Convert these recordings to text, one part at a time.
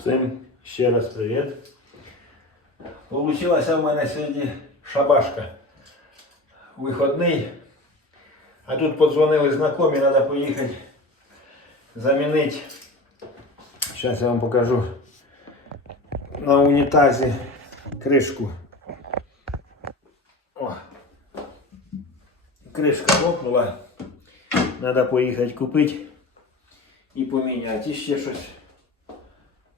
Всім ще раз привіт. Получилася в мене сьогодні шабашка. Виходний. А тут подзвонили знайомі, треба поїхати замінити. Зараз я вам покажу на унітазі кришку. О. Кришка лопнула. Треба поїхати купити і поміняти. І ще щось.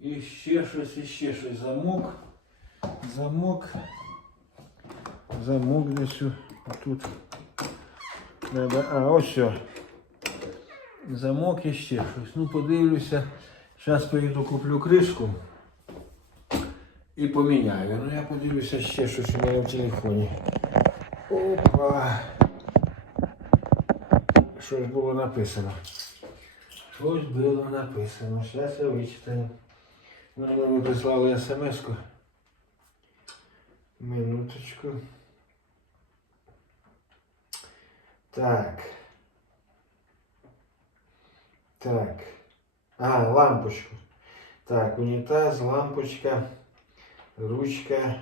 І ще щось, і ще щось. Замок. Замок. Замок десь тут. Надо. А, ось все. Замок і ще щось. Ну, подивлюся. Зараз поїду куплю кришку і поміняю. Ну я подивлюся ще щось у мене в телефоні. Опа. Щось було написано. Щось було написано. Зараз я вичитаю. Мені прислали смс-ку. Минуточку. Так. Так. А, лампочку. Так, унітаз, лампочка, ручка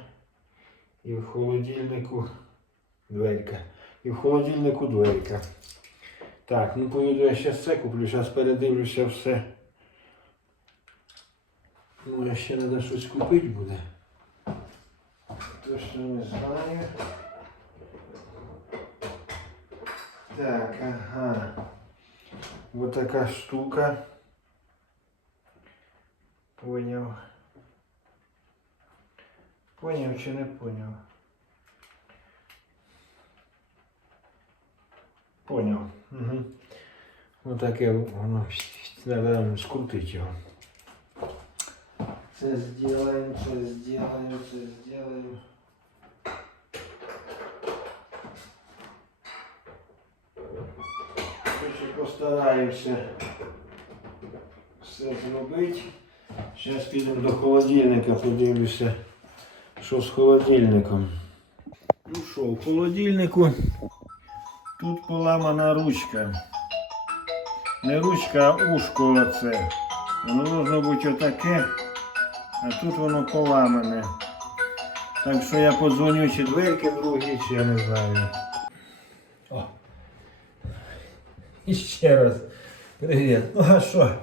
і в холодильнику дверка. І в холодильнику дверка. Так, ну поїду я зараз це куплю, зараз передивлюся все. Ну, я ще треба щось купити буде. Точно не знаю. Так, ага. Вот така штука. Поняв. Поняв чи не поняв? Поняв. Угу. Отаке воно треба скрутити його. Це сделаем, це сделаем, це сделаем. Короче, постараюся все зробити. Зараз підемо до холодильника, подивлюся, що з холодильником. Ну що, в холодильнику тут поламана ручка. Не ручка, а ушко оце. Воно должно бути отаке, а тут воно поламане. Так що я подзвоню чи дверки другі, чи я не знаю. О. І ще раз. Привіт. Ну а що?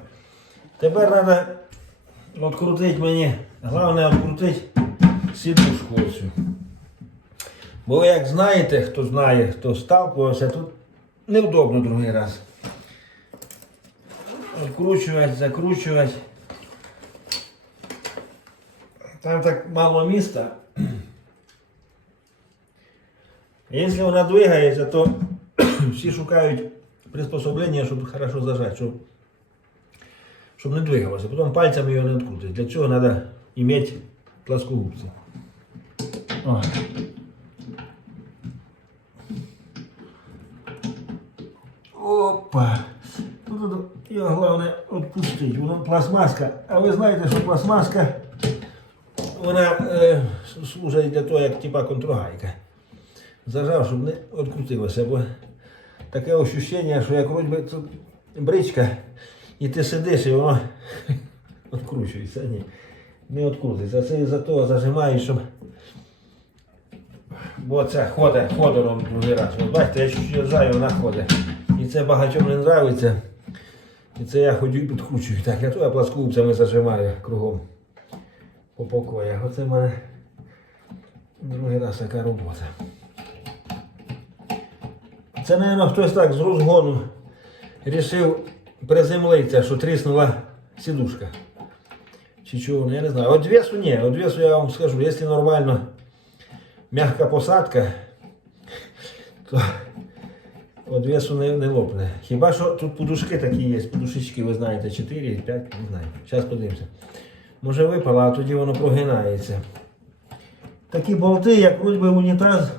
Тепер треба відкрутити мені, головне відкрутити сідушку оцю. Бо як знаєте, хто знає, хто сталкувався, тут невдобно другий раз. Відкручувати, закручувати. Там так мало міста. Якщо вона двигається, то всі шукають приспособлення, щоб хорошо зажати, щоб, щоб не двигалося. Потім пальцями його не відкрутити. Для цього треба мати плоскогубці. О. Опа. Тут його головне відпустити. Воно пластмаска. А ви знаєте, що пластмаска вона е, служить для того, як типа контрогайка. Зажав, щоб не відкрутилося, бо таке ощущення, що як вроді тут бричка, і ти сидиш, і воно відкручується. Ні, не відкрутиться. Це із-за того зажимаю, щоб. Бо це ходить ходором другий раз. От бачите, я чуть держаю, вона ходить. І це багатьом не подобається. І це я ходю і підкручую. Так, я туди пласкупцями зажимаю кругом по. Оце в мене другий раз така робота. Це, мабуть, хтось так з розгону рішив приземлитися, що тріснула сідушка. Чи чого, я не знаю. От весу ні, от весу я вам скажу, якщо нормально м'яка посадка, то от весу не, не лопне. Хіба що тут подушки такі є, подушечки, ви знаєте, 4, 5, не знаю. Зараз подивимося. Може випало, а тоді воно прогинається. Такі болти, як би унітаз.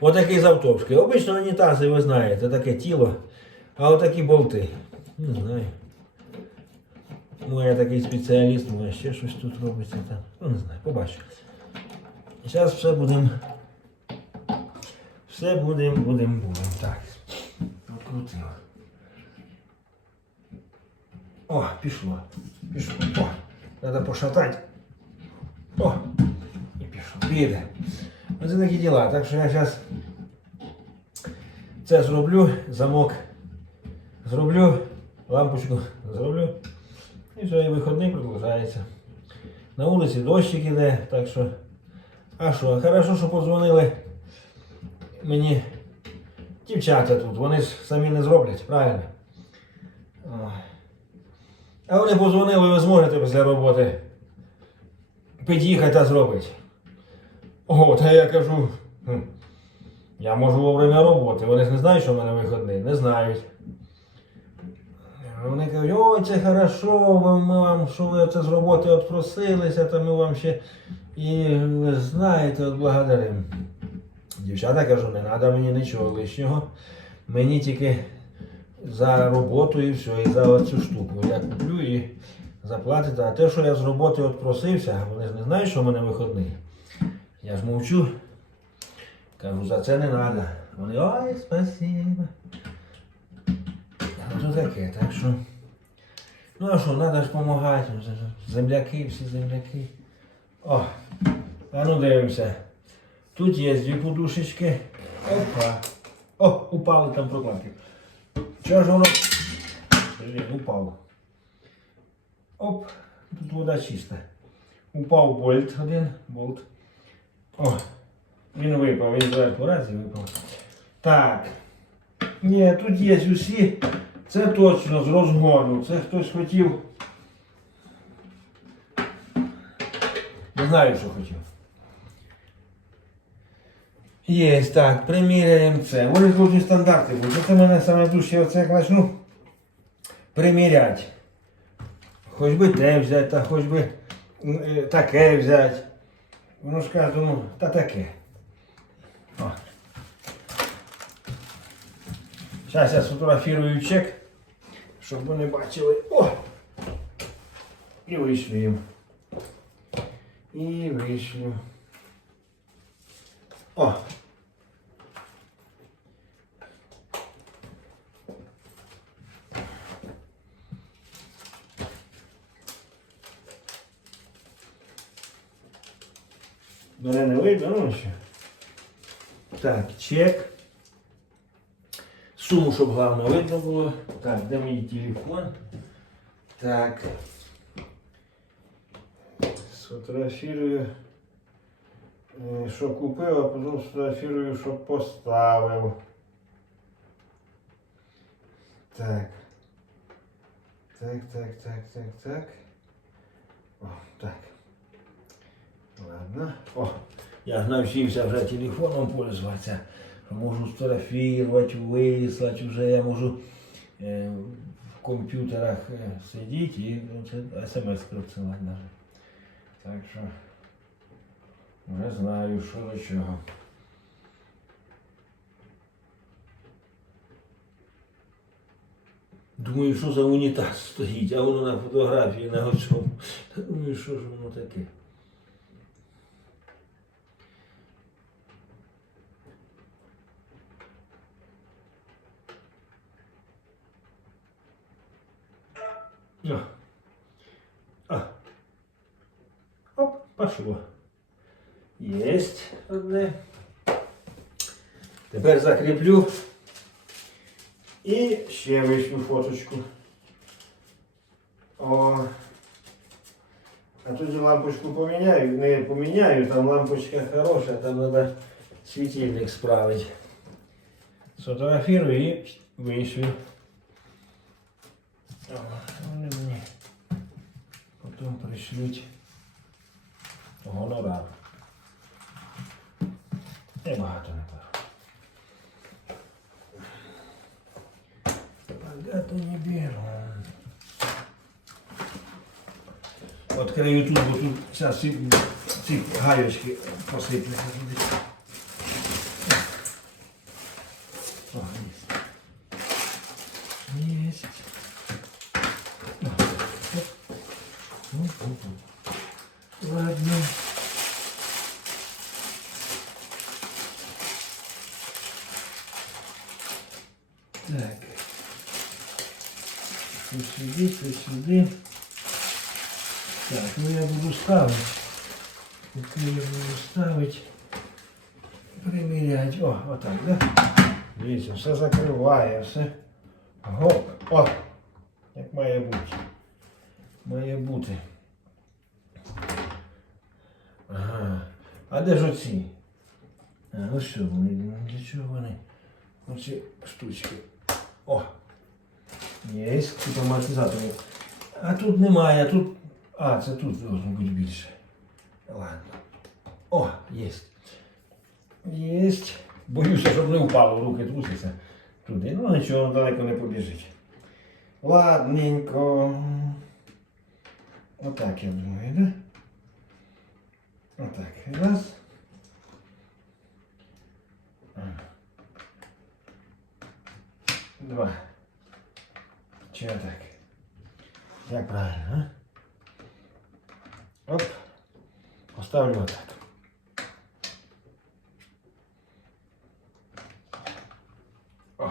Отакий завтовшки. Обично унітази, ви знаєте, таке тіло. А отакі болти. Не знаю. Може я такий спеціаліст, може ще щось тут робиться там. Ну не знаю, побачу. Зараз все будемо. Все будемо, будемо, будемо. Так. Открутив. О, пішло. Пішов. О, треба пошатати. О, і пішов. Піде. Оце такі діла. Так що я зараз це зроблю, замок зроблю, лампочку зроблю. І все, і вихідний продовжується. На вулиці дощик іде, так що. А що, хорошо, що подзвонили мені дівчата тут, вони ж самі не зроблять, правильно? А вони подзвонили, ви зможете після роботи під'їхати та зробити. О, та я кажу, «Хм, я можу во время роботи. Вони ж не знають, що в мене вихідний, не знають. Вони кажуть, ой, це хорошо, ми вам, що ви це з роботи отпросилися, то ми вам ще і знаєте, от благодаримо. Дівчата кажу, не треба мені нічого лишнього. Мені тільки за роботу і все, і за цю штуку. Я куплю і заплатите. А те, що я з роботи отпросився, вони ж не знають, що в мене вихідний. Я ж мовчу. Кажу, за це не треба. Вони, ой, спасибо. Ну таке, так що. Ну а що, треба ж допомагати. Земляки, всі земляки. О, а ну дивимося. Тут є дві подушечки. Опа. О, упали там прокладки. Чого ж воно? Блін, упав. Оп, тут вода чиста. Упав болт один, болт. О, він випав, він зверху раз і випав. Так. Ні, тут є усі. Це точно з розгону. Це хтось хотів. Не знаю, що хотів. Є, так, приміряємо це. Вони дуже стандарти будуть. Це мене саме дужче оце як почну приміряти. Хоч би те взяти, та хоч би таке взяти. Воно ж каже, ну, та таке. О. Зараз я сфотографірую чек, щоб вони бачили. О! І вийшлю їм. І вийшлю. О! Мене не видно, ну ще. Так, чек. Суму, щоб головне видно було. Так, де мій телефон? Так. Сфотографірую, що купив, а потім сфотографірую, що поставив. Так. Так, так, так, так, так. О, так. Ладно. О, я навчився вже телефоном пользуватися. Можу сфотографувати, вислати, вже я можу е, в комп'ютерах е, сидіти і смс працювати навіть. Так що вже знаю, що до чого. Думаю, що за унітаз стоїть, а воно на фотографії на оцьому. Думаю, що ж воно таке. О. А. Оп, пошло. Єсть одне. Тепер закріплю. І ще вийшлю фоточку. О. А тоді лампочку поміняю. Не поміняю, там лампочка хороша, там треба світильник справити. Сфотографірую і вийшлю. О, Вони мені потім пришлють гонорар. Ці, ці гайочки посипляться туди. О, є. Есть. Ладно. Так. Це сюди, це сюди. Так, ну я буду ставити. Таку я буду ставити. Приміряти. О, отак, да? Дивіться, все закриває, все. Гоп. О! Як має бути. Має бути. Ага. А де ж оці? А, ну що вони? Для чого вони? Оці штучки. О! Є, тут амортизатори. А тут немає, тут. А, це тут должно бути більше. Ладно. О, є. Є. Боюся, щоб не впало, руки трусяться туди. Ну нічого, далеко не побіжить. Ладненько. Отак я думаю, да? Отак. Раз. Два. Чи отак? Як правильно, а? Оп. Поставлю. О.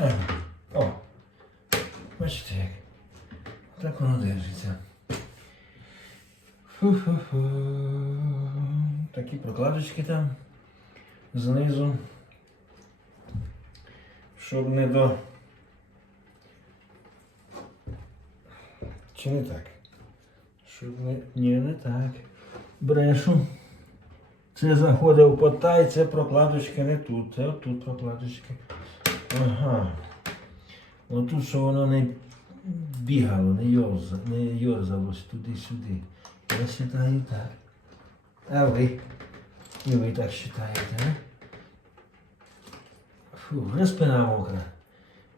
Е, О. Як? Так воно держиться. Фу-фу-фу. Такі прокладочки там знизу. Щоб не до. Чи не так? Щоб не. Ні, не так. Брешу. Це заходить в потай, це прокладочки не тут. Це отут прокладочки. Ага. Отут, що воно не бігало, не йорза, не йорзалось туди-сюди. Я вважаю так. А ви? І ви так вважаєте, а? Фу, вже спина мокра.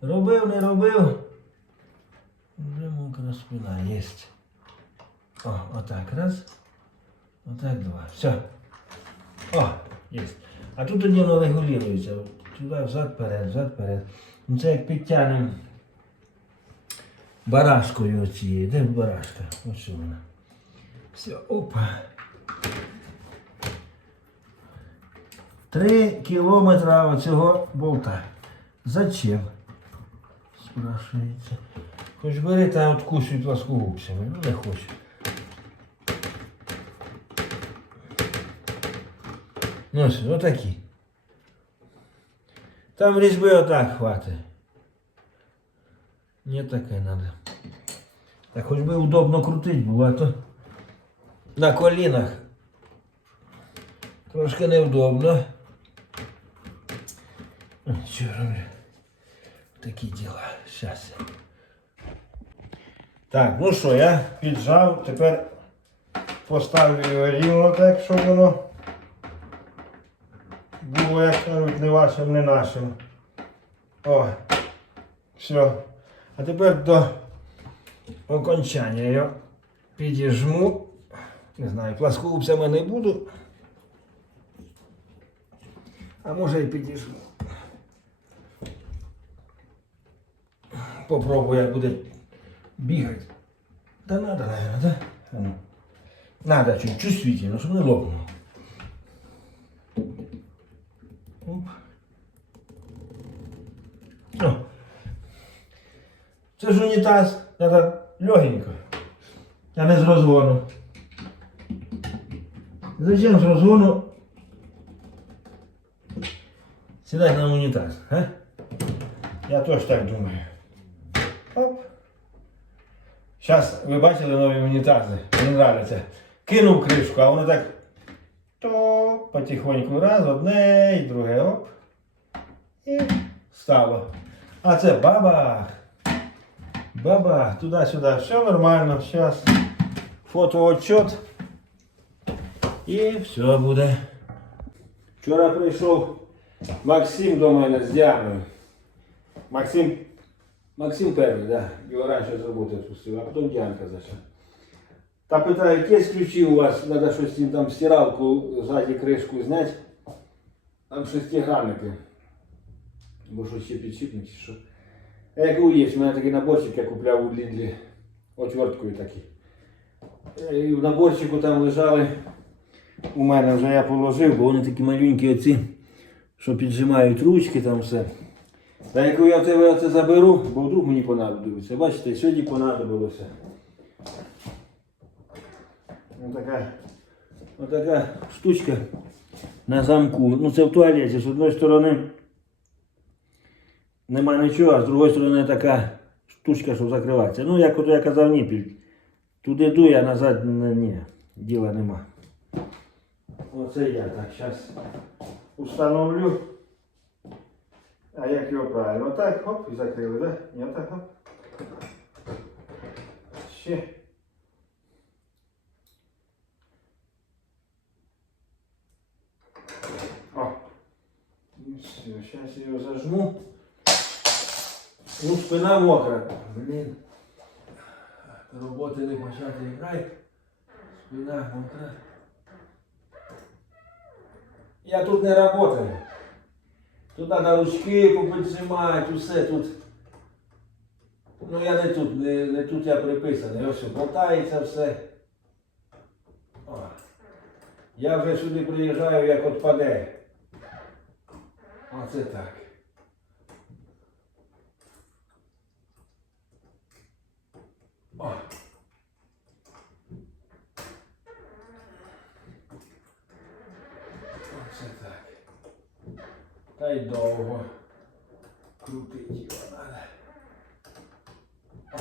Робив, не робив. Вже мокра спина є. О, отак, раз. Отак два. Все. О, є. А тут воно регулюється. Туди взад перед, взад перед. Ну це як підтягнемо барашкою оцією. Де барашка? Ось що вона. Все, опа. Три кілометра оцього болта. Зачем? Спрашується. Хоч бери там откусуй плоскогубцями. Ну не хочу. Ну ось, отакі. Там різьби отак хватить. Не таке надо. Так хоч би удобно крутить було, а то на колінах. Трошки невдобно. Ой, Що роблю? Такі діла. Щас. Так, ну що, я піджав, тепер поставлю його рівно так, щоб воно було, як кажуть, не вашим, не нашим. О, все. А тепер до окончання я підіжму. Не знаю, пласкогубцями не буду. А може і підіжму. Попробую, як буде бігати. Да надо, наверное, да? Ну. Надо чуть чувствительно, щоб не лопнуло. Оп. О. Це ж унітаз, треба легенько, а не з розгону. Зачем з розгону сідати на унітаз, а? Я теж так думаю. Оп. Зараз ви бачили нові унітази, мені нравиться. Кинув кришку, а воно так то потихоньку раз, одне і друге, оп. І стало. А це бабах. Бабах, туди-сюди. Все нормально. Зараз фотоотчет. І все буде. Вчора прийшов Максим до мене з Діаною. Максим. Максим перший, да. Його раніше з роботи відпустив, а потім Діанка зайшла. Та питають, є ключі у вас, треба щось їм там стиралку, ззаді кришку зняти. Там шестигранники. Бо щось ще підшипник чи що. Я як є, в мене такий наборчик я купляв у Лідлі. Отверткою такий. Е, І в наборчику там лежали. У мене вже я положив, бо вони такі малюнькі оці, що піджимають ручки там все. Та яку я в тебе це заберу, бо вдруг мені понадобиться. Бачите, сьогодні понадобилося. Отака, отака штучка на замку. Ну це в туалеті. З одної сторони нема нічого, а з другої сторони така штучка, щоб закриватися. Ну, як ото я казав ніпіль. Туди дує, а назад ні, діла нема. Оце я так зараз установлю. А як його правильно? Отак, хоп, і закрили, да? Ні, отак, хоп. Ще. О. Ну все, сейчас я ее зажму. Ну, спина мокра. Блін. Роботи не почати край. Спина мокра. Я тут не работаю. Тут треба ручки попіджимати, усе тут. Ну я не тут, не, не тут я приписаний. Ось болтається все. О. Я вже сюди приїжджаю, як отпаде. Оце так. Та й довго. Крутить його треба. О.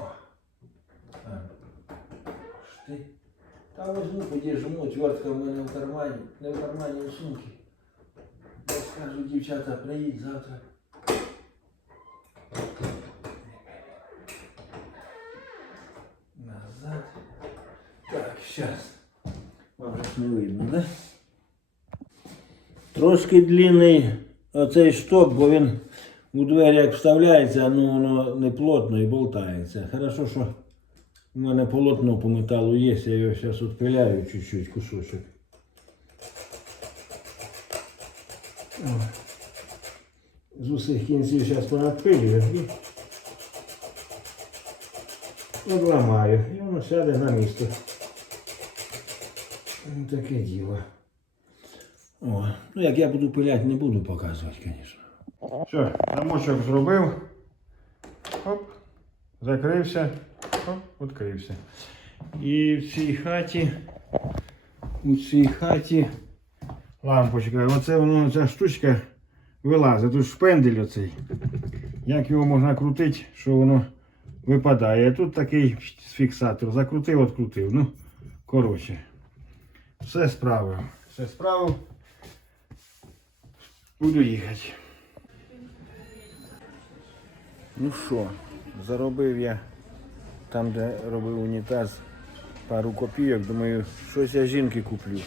О. А. Пошти. Та возьму, подержу, твердка в мене в кармані. Не в кармані, а в сумці. Я скажу, дівчата, приїдь завтра. Назад. Так, сейчас. Вам же ж не видно, да? Трошки длинний оцей шток, бо він у двері як вставляється, ну воно не плотно і болтається. Хорошо, що у мене полотно по металу є, я його зараз відпиляю чуть-чуть кусочок. З усіх кінців зараз понадпилюю і обламаю. І воно сяде на місце. Таке діло. О, ну як я буду пиляти, не буду показувати, звісно. Все, замочок зробив. Оп, закрився, оп, відкрився. І в цій хаті, у цій хаті лампочка. Оце воно, ця штучка вилазить. Тут шпендель оцей. Як його можна крутити, що воно випадає. Тут такий фіксатор. Закрутив, відкрутив. Ну, коротше. Все справив. Все справив. Буду їхати. Ну що, заробив я там, де робив унітаз, пару копійок. Думаю, щось я жінки куплю.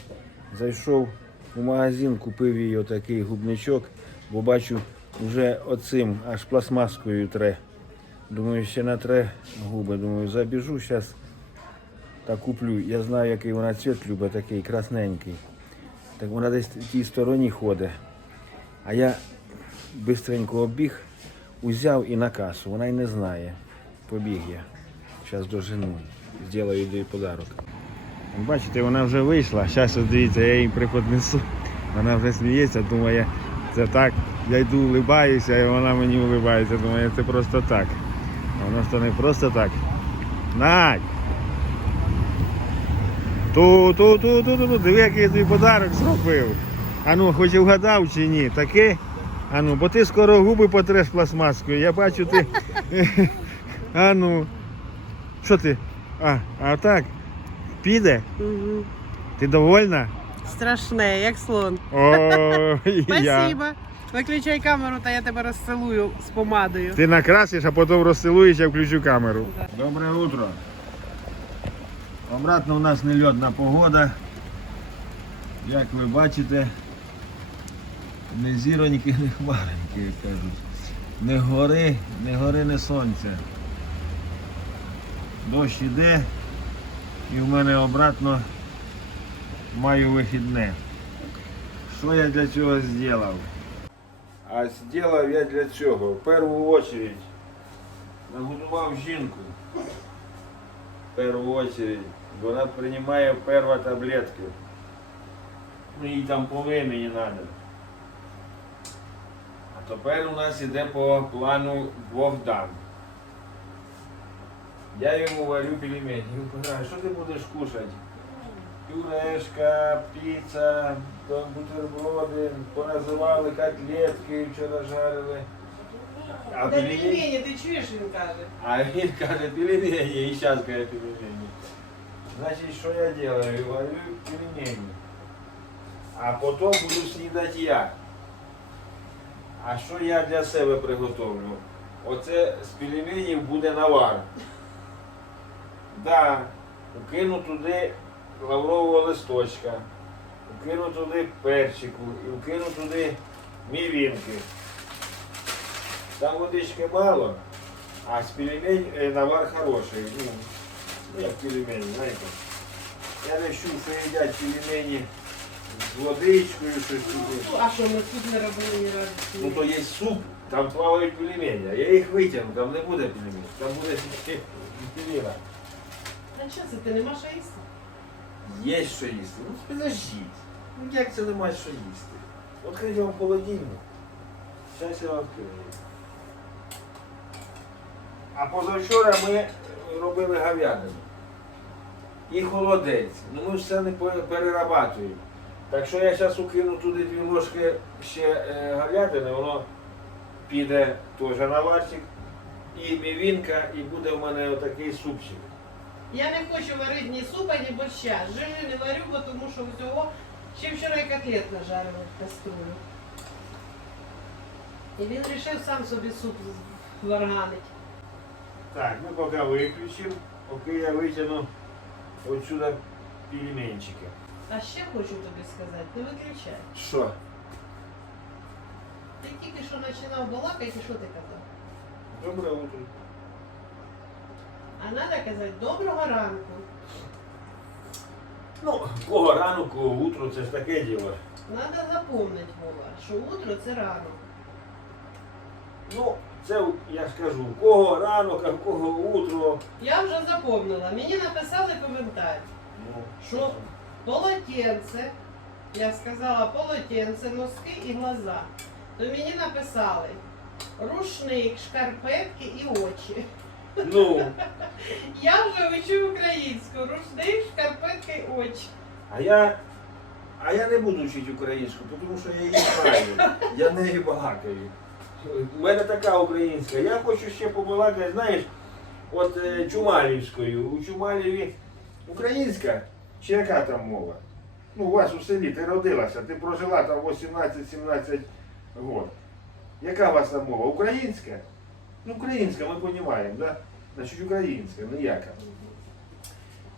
Зайшов у магазин, купив їй отакий губничок, бо бачу, вже оцим аж пластмаскою тре. Думаю, ще натре губи. Думаю, забіжу зараз та куплю. Я знаю, який вона цвіт любить, такий красненький. Так вона десь в тій стороні ходить. А я бистренько обіг, узяв і на касу. Вона й не знає. Побіг я. Зараз дожену. Зроблю їй подарок. Бачите, вона вже вийшла. Зараз дивіться, я їй приподнесу. Вона вже сміється, думає, це так. Я йду улибаюся, і вона мені улибається. Думає, це просто так. А воно ж не просто так. Надь! Ту, ту, ту, ту, ту, ту. Диви, який я тобі подарок зробив. А ну, хоч і вгадав чи ні, таке. А ну, бо ти скоро губи потреш пластмаскою. Я бачу ти. А ну. Що ти? А, а так. Піде? Мгм. Ти довольна? Страшне, як слон. О, і я. Спасибо. Виключай камеру, та я тебе розцілую з помадою. Ти накрасиш, а потім розцілуєш, я включу камеру. Доброе утро. Обратно у нас нельотна погода. Як ви бачите, не зіроньки, не хмареньки, як кажуть. Не гори, не гори, не сонця. Дощ іде і в мене обратно маю вихідне. Що я для цього зробив? А зробив я для цього. В першу чергу нагодував жінку. В першу очередь. Вона приймає першу таблетку. Ну їй там по времени треба. Тепер у нас іде по плану Богдан. Я йому варю пельмені. Він питає, що ти будеш кушати? Пюрешка, піца, бутерброди, поназивали котлетки, вчора жарили. А Та пельмені, пельмені, ти чуєш, він каже. а він каже, пельмені, і зараз каже пельмені. Значить, що я делаю? Варю пельмені. А потім буду снідати я. А що я для себе приготовлю? Оце з пельменів буде навар. Да, укину туди лаврового листочка, укину туди перчику і укину туди мівінки. Там водички мало, а з пельмень е, навар хороший. Ну, ну, як пельмені, знаєте. Я не що їдять пельмені з водичкою, щось туди. Ну, А що, ми тут не робили ні разу? Ну то є суп, там плавають пельмені. а Я їх витягну, там не буде пельмені, там буде ще пельмена. А що це, ти нема що їсти? Є що їсти. Ну підождіть. Ну як це немає що їсти? Відкрийте вам холодильник. Зараз я відкрию. А позавчора ми робили говядину. І холодець. Ну ми ж все не перерабатуємо. Так що я зараз укину туди дві ложки ще е, говядини, воно піде теж на варчик. І мівінка, і буде в мене отакий супчик. Я не хочу варити ні супа, ні борща. Жижи не варю, бо тому що всього ще вчора і котлет нажарили в каструлю. І він вирішив сам собі суп варганить. Так, ми поки виключимо, поки я витягну отсюда пельменчики. А ще хочу тобі сказати, не виключай. Що? Ти тільки що починав балакати, що ти казав? Добре утро. А треба казати доброго ранку. Ну, кого рано, кого утро, це ж таке діло. Треба запомнити, Вова, що утро це рано. Ну, це я ж кажу, в кого ранок, а в кого утро. Я вже запомнила. Мені написали коментар. Ну, Що? Полотенце. Я сказала полотенце, носки і глаза. То мені написали рушник, шкарпетки і очі. Ну, Я вже вчу українську. Рушник, шкарпетки і очі. а я. А я не буду вчити українську, тому що я її знаю. Я нею балакаю. У мене така українська. Я хочу ще побалакати, знаєш, от е, Чумалівською. У Чумаліві українська чи яка там мова? Ну, у вас у селі ти родилася, ти прожила там 18-17 років. Яка у вас там мова? Українська? Ну, українська, ми розуміємо, да? Значить, українська, ну яка.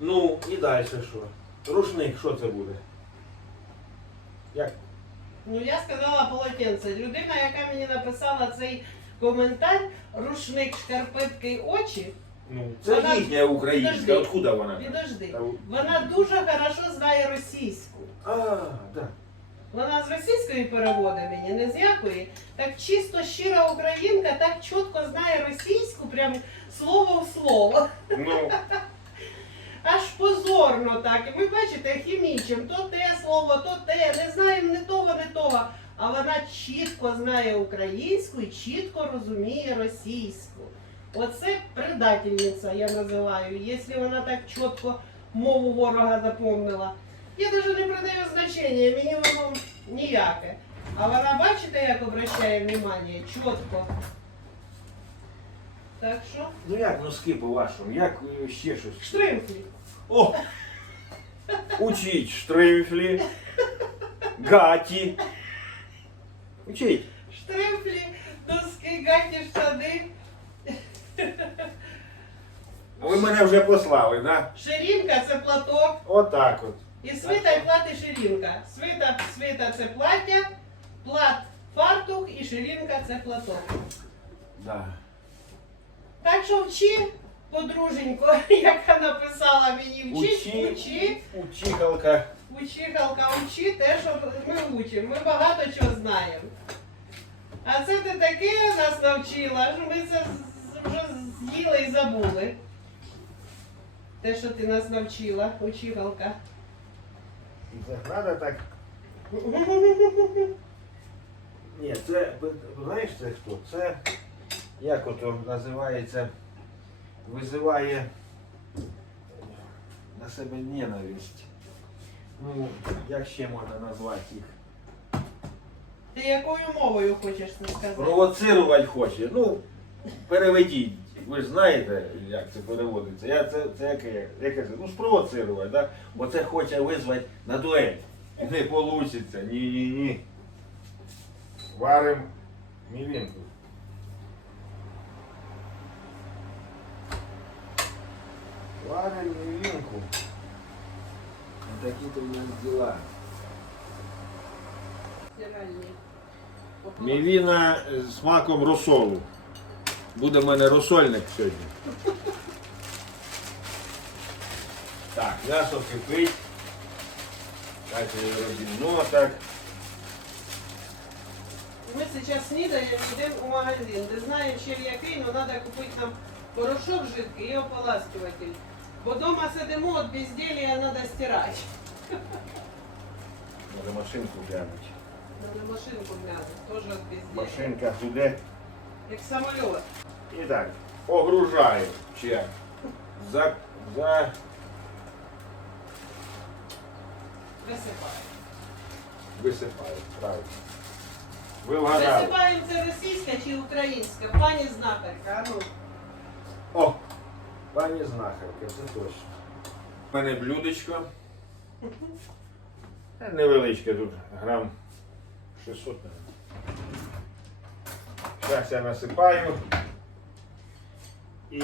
Ну, і далі що? Рушник, що це буде? Як? Ну я сказала полотенце. Людина, яка мені написала цей коментар, рушник, шкарпетки очі. Ну, це Вона- їхня українська, Підожди. откуда вона? Підожди. Та Вона дуже хорошо знає російську. А, так. Вона з російської переводить мені, не з якої. Так чисто щира українка так чітко знає російську, прям слово в слово. Ну, Аж позорно так. І ми бачите, хімічимо то те слово, то те, не знаємо не того, не того. А вона чітко знає українську і чітко розуміє російську. Оце предательниця, я називаю, якщо вона так чітко мову ворога запомнила. Я навіть не придаю значення, мені воно ніяке. А вона, бачите, як обращає внимание, чітко. Так що, ну як носки по-вашому? Як е, ще щось? штримфлі. О! Учіть штрифлі, гаті. Учіть. Штримфлі, доски, гаті, мене вже послали, да? ширинка це платок. Отак от. І свита і плат і ширинка. Свита, свита це плаття, плат фартух і ширинка це платок. Да. Так що вчи, подруженько, яка написала мені, вчи, Учи. вчи, Учихалка. вчи, Галка, вчи те, що ми учимо. Ми багато чого знаємо. А це ти таке нас навчила, що ми це вже з'їли і забули. Те, що ти нас навчила, учигалка. Надо так Ні, це, знаєш це хто? Це, як ото називається, визиває на себе ненависть. Ну, як ще можна назвати їх? Ти якою мовою хочеш це сказати? Провоцирувати хоче. Ну, переведіть. Ви ж знаєте, як це переводиться. Я це, це яке, яке це? Ну, спровоцирувати, да? Бо це хоче визвати на дуель. Не вийде. Ні-ні-ні. Варим мівінку. Варим мівінку. Такі то в нас діла. Мівіна з смаком розсолу. Буде в мене розсольник сьогодні. Так, м'ясо кипить. Так, я розімно так. Ми зараз снідаємо, йдемо у магазин. Не знаємо ще в який, але треба купити нам порошок жидкий і ополаскиватель. Бо вдома сидимо, від безділля треба стирати. Може машинку глянуть. Треба машинку м'яти, теж від безділля. Машинка туди. Як самоліт. І так, огружаю. Ще. За, за Висипаємо. висипаю. Правильно. Ви вгадали. Висипаємо це російська чи українська? Пані знахарка, а ну. О! Пані знахарка, це точно. У мене блюдечко. Невеличке тут, грам 600. мабуть. Зараз я насипаю. І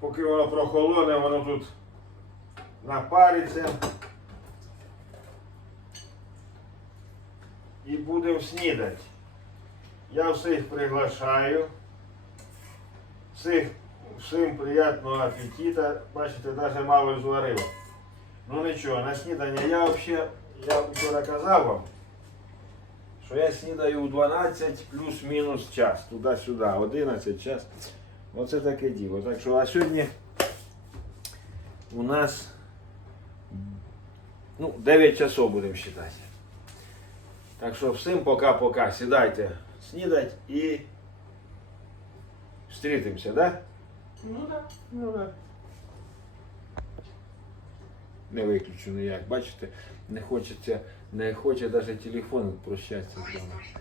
поки воно прохолоне, воно тут напариться. І будемо снідати. Я всіх приглашаю. Всіх, всім приятного апетита. Бачите, навіть мало зварив. Ну нічого, на снідання я взагалі, я вчора казав вам, що я снідаю у 12 плюс-мінус час. Туди-сюди, 11 час. Оце таке діло. Так що, а сьогодні у нас ну, 9 часов будемо вважати. Так що всім пока-пока. Сідайте снідать і Встретимся, да? Ну так. Ну да. Не виключу ніяк. Бачите, не хочеться, не хоче навіть телефон прощатися з.